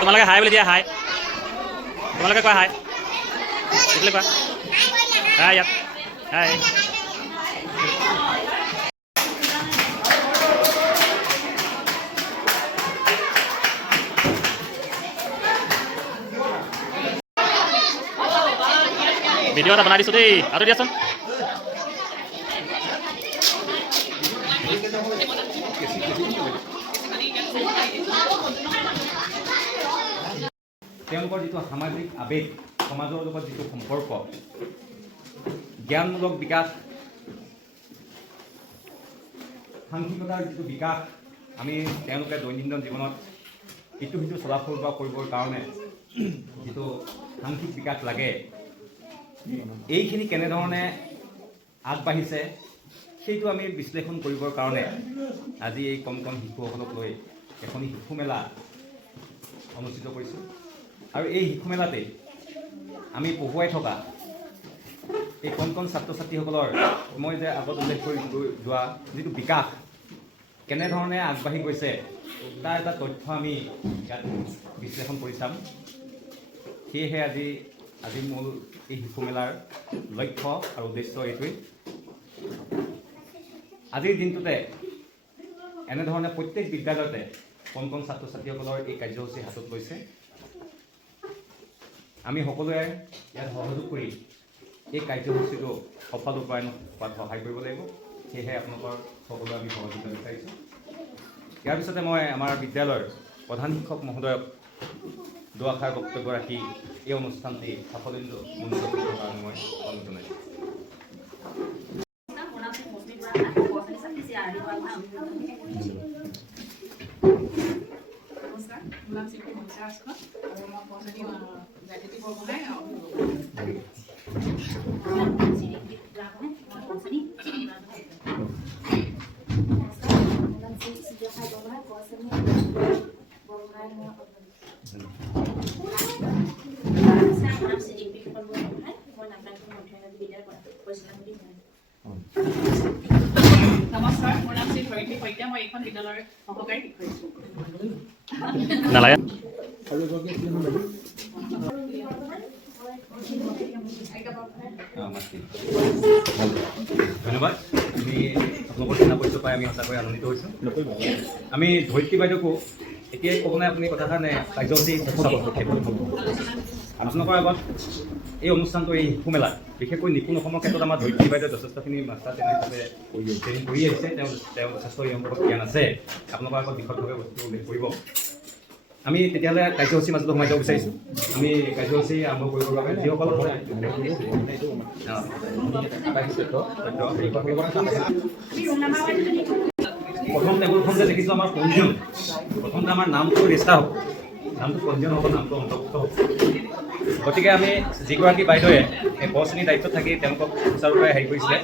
তোমালোকে হাই বুলি দিয়া হাই তোমালোকে কোৱা হাই বুলি কোৱা হাই ইয়াত হাই ভিডিঅ' এটা বনাই দিছোঁ দেই আৰু দিয়াচোন তেওঁলোকৰ যিটো সামাজিক আৱেগ সমাজৰ লগত যিটো সম্পৰ্ক জ্ঞানমূলক বিকাশ সাংঘিকতাৰ যিটো বিকাশ আমি তেওঁলোকে দৈনন্দিন জীৱনত ইটো সিটো চলাচল কৰিবৰ কাৰণে যিটো সাংঘিক বিকাশ লাগে এইখিনি কেনেধৰণে আগবাঢ়িছে সেইটো আমি বিশ্লেষণ কৰিবৰ কাৰণে আজি এই কণ কণ শিশুসকলক লৈ এখনি শিশু মেলা অনুষ্ঠিত কৰিছোঁ আৰু এই শিশু মেলাতেই আমি পঢ়ুৱাই থকা এই কণ কণ ছাত্ৰ ছাত্ৰীসকলৰ মই যে আগত উল্লেখ কৰি যোৱা যিটো বিকাশ কেনেধৰণে আগবাঢ়ি গৈছে তাৰ এটা তথ্য আমি ইয়াত বিশ্লেষণ কৰি চাম সেয়েহে আজি মূল এই শিশু মেলাৰ লক্ষ্য আৰু উদ্দেশ্য এইটোৱেই আজিৰ দিনটোতে এনেধৰণে প্ৰত্যেক বিদ্যালয়তে কণ কণ ছাত্ৰ ছাত্ৰীসকলৰ এই কাৰ্যসূচী হাতত লৈছে আমি সকলোৱে ইয়াত সহযোগ কৰি এই কাৰ্যসূচীটো সফল ৰূপায়ণ হোৱাত সহায় কৰিব লাগিব সেয়েহে আপোনালোকৰ সকলোৱে আমি সহযোগিতা বিচাৰিছোঁ ইয়াৰ পিছতে মই আমাৰ বিদ্যালয়ৰ প্ৰধান শিক্ষক মহোদয়ক দুআষাৰ বক্তব্য ৰাখি এই অনুষ্ঠানটি সাফল্যমণ্ডিত কৰিবৰ কাৰণে মই অনুৰোধ জনাইছোঁ নমস্কাৰ মোৰ নাম শ্ৰী ধৰিত্ৰী শইকীয়া মই এইখন বিদ্যালয়ৰ সহকাৰী শিক্ষয়িত্ৰী নালাগে ধন্যবাদ আমি আপোনালোকৰ চিনা পৰিচয় পাই আমি সঁচাকৈ আনন্দিত হৈছোঁ আমি ধৰিত্ৰী বাইদেউকো এতিয়াই ক'ব নাই আপুনি কথাষাৰ নে কাৰ্যসূচী আপোনালোকৰ আগত এই অনুষ্ঠানটো এই শিশু মেলাত বিশেষকৈ নিপুণ অসমৰ ক্ষেত্ৰত আমাৰ ধৰিত্ৰী বাইদেউ যথেষ্টখিনি মাষ্টাৰ ট্ৰেইনিং কৰি আহিছে তেওঁ যথেষ্ট এই সম্পৰ্কত জ্ঞান আছে আপোনালোকৰ আগত বিশদভাৱে বস্তুটো উল্লেখ কৰিব আমি তেতিয়াহ'লে কাৰ্যসূচীৰ মাজত সোমাই যাব বিচাৰিছোঁ আমি কাৰ্যসূচী আৰম্ভ কৰিবৰ বাবে যিসকল প্ৰথম টেবুলখন যে দেখিছোঁ আমাৰ পঞ্জীয়ন প্ৰথমতে আমাৰ নামটো ৰেজিষ্টাৰ হ'ব নামটো পঞ্জীয়ন হ'ব নামটো অন্তৰ্ভুক্ত হ'ব গতিকে আমি যিগৰাকী বাইদেৱে এই ক শ্ৰেণীৰ দায়িত্বত থাকি তেওঁলোকক সুচাৰুৰূপে হেৰি কৰিছিলে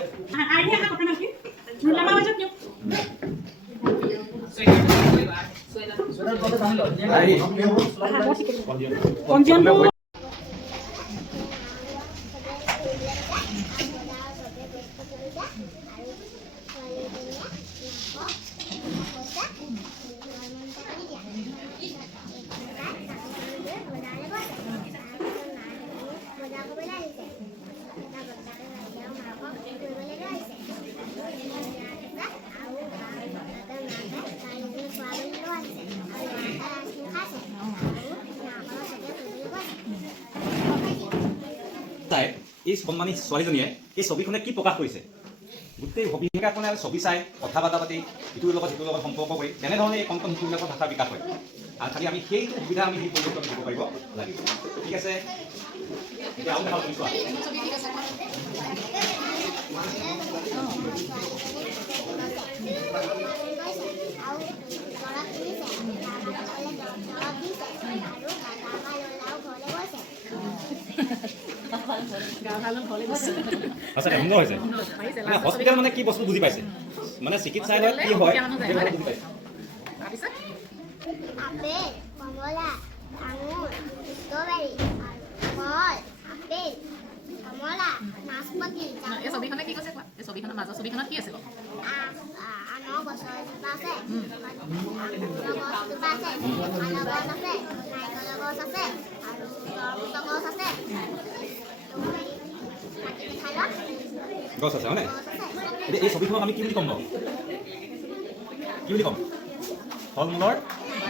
এই সন্মানী ছোৱালীজনীয়ে এই ছবিখনে কি প্ৰকাশ কৰিছে গোটেই ভূমিকাখনে ছবি চাই কথা বাৰ্তা পাতি ইটোৰ লগত সিটোৰ লগত সম্পৰ্ক কৰি তেনেধৰণে এই কণ কণ শিশুবিলাকৰ ভাষাৰ বিকাশ হয় আৰু খালি আমি সেইটো সুবিধা আমি সেই পৰিৱৰ্তন দিব পাৰিব লাগিব ঠিক আছে এতিয়া আৰু দেখা চোৱা আচ্ছা সুন্দৰ হৈছে মানে হস্পিটেল মানে কি বস্তু বুজি পাইছে মানে চিকিৎসালয়ত কি হয় বুজি পাইছে আপেল, কমলা, আঙুৰ, ষ্ট্ৰবেৰী, কল, আপেল, কমলা, নাচপতি, এই ছবিখনে কি কৈছে কোৱা এই ছবিখনৰ মাজৰ ছবিখনত কি আছে বাৰু আমৰ গছৰ এজোপা আছে, গছজোপা আছে, কঁঠালৰ গছ আছে, নাৰিকলৰ গছ আছে আৰু তৰমুজৰ গছ আছে, গছ আছে হয়নে? গছ আছে। এতিয়া এই ছবিখনক আমি কি বুলি ক'ম বাৰু? কি বুলি ক'ম? ফল মূলৰ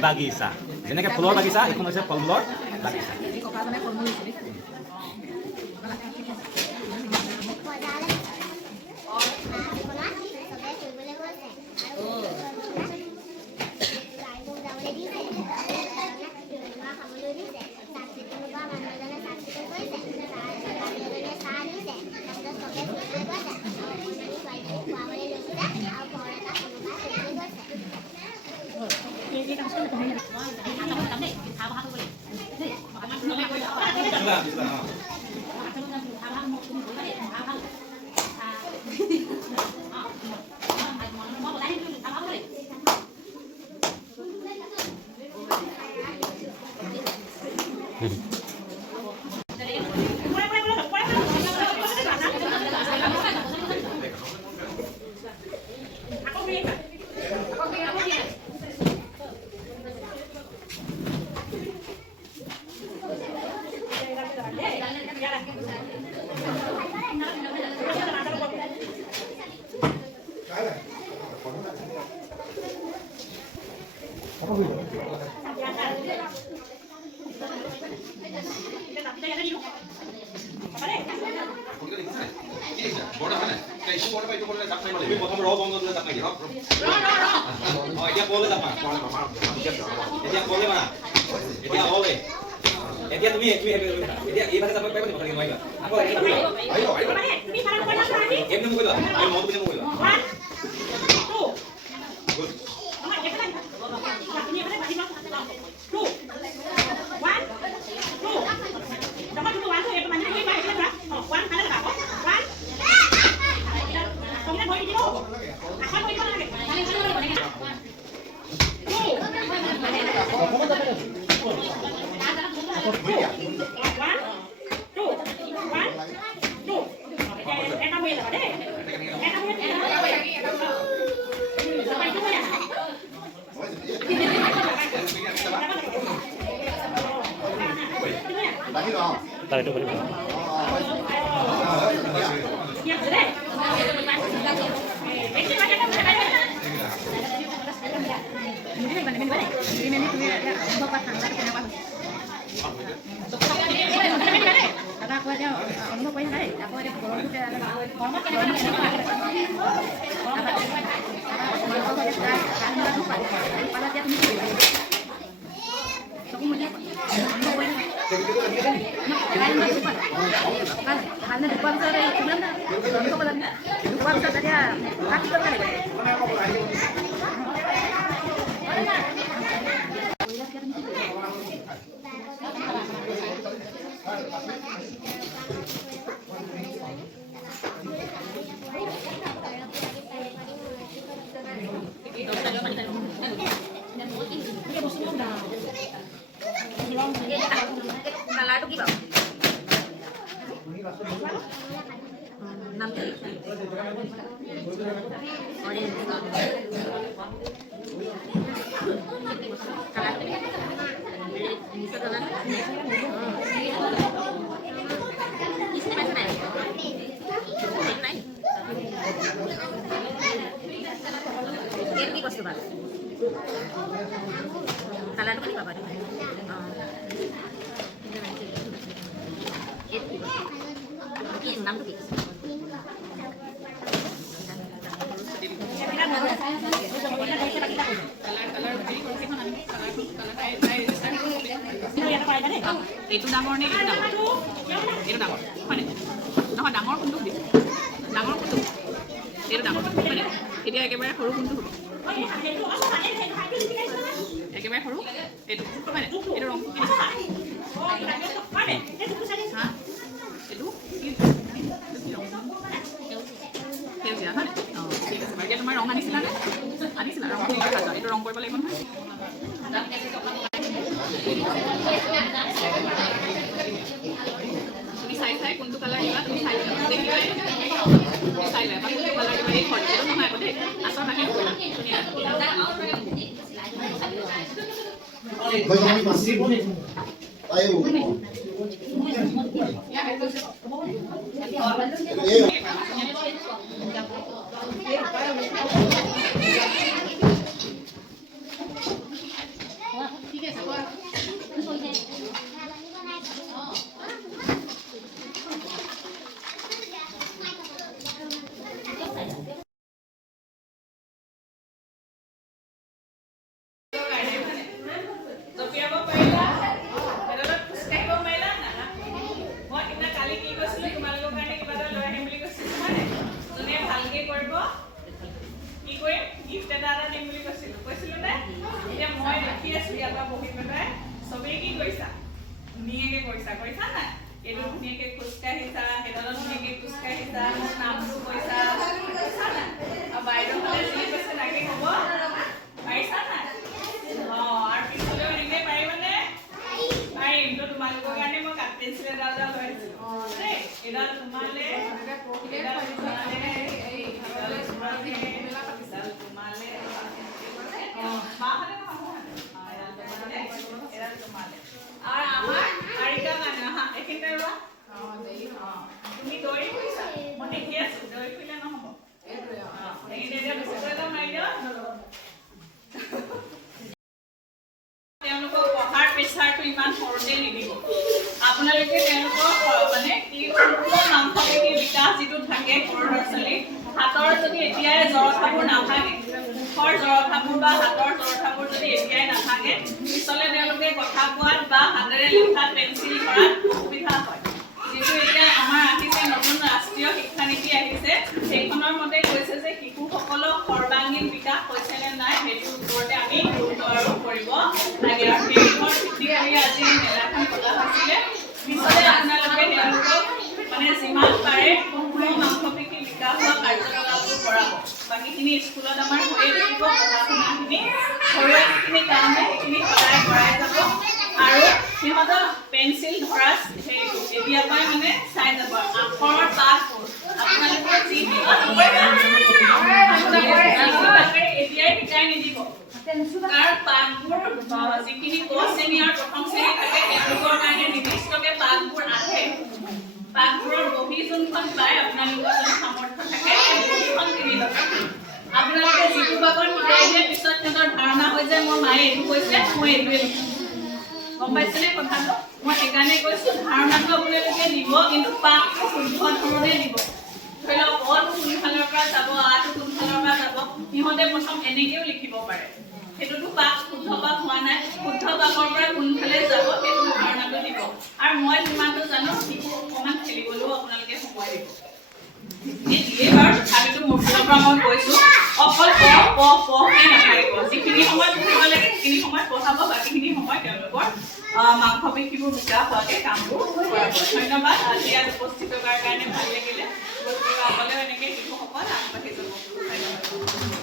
বাগিচা। যেনেকৈ ফুলৰ বাগিচা, এইখন হৈছে ফল মূলৰ বাগিচা। এই ককাজনে ফল মূল ৰুইছে প্ৰথম ৰ বন্ধ দিলে জাপ মাৰি এতিয়া কলে জাপা এতিয়া কলে মাৰা এতিয়া হলে এতিয়া তুমি এতিয়া এইভাগে যাব পাৰিবা নেকি নোৱাৰিবা আকৌ এমনি মোক কৈলা মই মন বুলি মোক কৈলা তাই itu boleh. Aku aja অনুভৱ কৰি নাই আকৌ এটা গৰমটো Kalarটো কি বাৰু নাম কি কি বস্তু বাৰু কালাৰটো কি পাবা কি নামটো কি এইটো ডাঙৰ নে এইটো ডাঙৰ এইটো ডাঙৰ হয়নে নহয় ডাঙৰ কোনটো সুধিছে ডাঙৰ কোনটো এইটো ডাঙৰ হয়নে এতিয়া একেবাৰে সৰু কোনটো হ'ব একেবাৰে সৰু এইটো হয়নে এইটো ৰংটো কি হা এইটো সেউজীয়া হয়নে অঁ ঠিক আছে বাৰু এতিয়া তোমাৰ ৰং আনিছিলানে আনিছিলা ৰং ঠিক আছে এইটো ৰং কৰিব লাগিব নহয় তুমি চাই কোনটো কালাৰ দিবা তুমি চাই দেখিবা তুমি চাই ল'বা কোনটো কালাৰ দিবা এই খৰচটো নহয় আকৌ দেই আচল নাহে ধুনীয়া Voy a más sí, ahí আপোনালোকে তেওঁলোকৰ মানে কি মাংসপেশী বিকাশ যিটো থাকে সৰু ল'ৰা-ছোৱালী হাতৰ যদি এতিয়াই জড়তাবোৰ নাথাকে মুখৰ জড়তাবোৰ বা হাতৰ জড়তাবোৰ যদি এতিয়াই নাথাকে পিছলে তেওঁলোকে কথা কোৱাত বা হাতেৰে লিখাত পেঞ্চিল কৰাত অসুবিধা হয় যিটো এতিয়া আমাৰ আহিছে নতুন ৰাষ্ট্ৰীয় শিক্ষা নীতি আহিছে সেইখনৰ মতে কৈছে যে শিশুসকলৰ সৰ্বাংগীন বিকাশ হৈছে নে নাই সেইটোৰ ওপৰতে আমি গুৰুত্ব আৰোপ কৰিব লাগে আৰু সেইবোৰ ভিত্তি কৰি আজি মেলাখন পতা হৈছিলে পিছলে আপোনালোকে তেওঁলোকক মানে যিমান পাৰে সম্পূৰ্ণ মাংসপেশী বিকাশ হোৱা কাৰ্যকলাপবোৰ কৰাব বাকীখিনি স্কুলত আমাৰ হৈয়ে থাকিব পঢ়া শুনাখিনি ঘৰুৱা যিখিনি কাম সেইখিনি সদায় কৰাই যাব আৰু সিহঁতৰ পেঞ্চিল ধৰা সেইটো এতিয়াৰ পৰাই মানে চাই যাব আখৰৰ পাঠবোৰ আপোনালোকে যি এতিয়াই শিকাই নিদিব তাৰ পাঠবোৰ যিখিনি ক শ্ৰেণী আৰু প্ৰথম শ্ৰেণী থাকে তেওঁলোকৰ কাৰণে নিৰ্দিষ্টকৈ পাঠবোৰ আহে পাঠবোৰৰ বহি যোনখন পায় আপোনালোকৰ যদি সামৰ্থ্য থাকে সেই বহিখন কিনি ল'ব আপোনালোকে যিটো বাকত শিকাই দিয়ে পিছত সিহঁতৰ ধাৰণা হৈ যায় মোৰ মায়ে এইটো কৈছে মই এইটোৱে লিখিম গম পাইছেনে কথাটো মই সেইকাৰণে কৈছোঁ ধাৰণাটো আপোনালোকে দিব কিন্তু পাঠটো শুদ্ধ ধৰণে দিব ধৰি লওক অটো কোনফালৰ পৰা যাব আটো কোনফালৰ পৰা যাব সিহঁতে প্ৰথম এনেকৈও লিখিব পাৰে সেইটোতো পাঠ শুদ্ধ পাঠ হোৱা নাই শুদ্ধ পাঠৰ পৰা কোনফালে যাব সেইটো ধাৰণাটো দিব আৰু মই যিমানটো জানো শিশু অকণমান খেলিবলৈও আপোনালোকে সময় দিব দিয়ে বাৰু তথাপিতো মোৰ ফালৰ পৰা মই কৈছোঁ অকল পঢ়ে নাথাকিব যিখিনি সময়ত পঢ়িব লাগে সেইখিনি সময়ত পঢ়াব বাকীখিনি সময় তেওঁলোকৰ মাংসপেশীবোৰ বিকাশ হোৱাকৈ কামবোৰ কৰাব ধন্যবাদ আজি ইয়াত উপস্থিত হোৱাৰ কাৰণে ভাল লাগিলে আগলৈও এনেকৈ শিশুসকল আগবাঢ়ি যাব ধন্যবাদ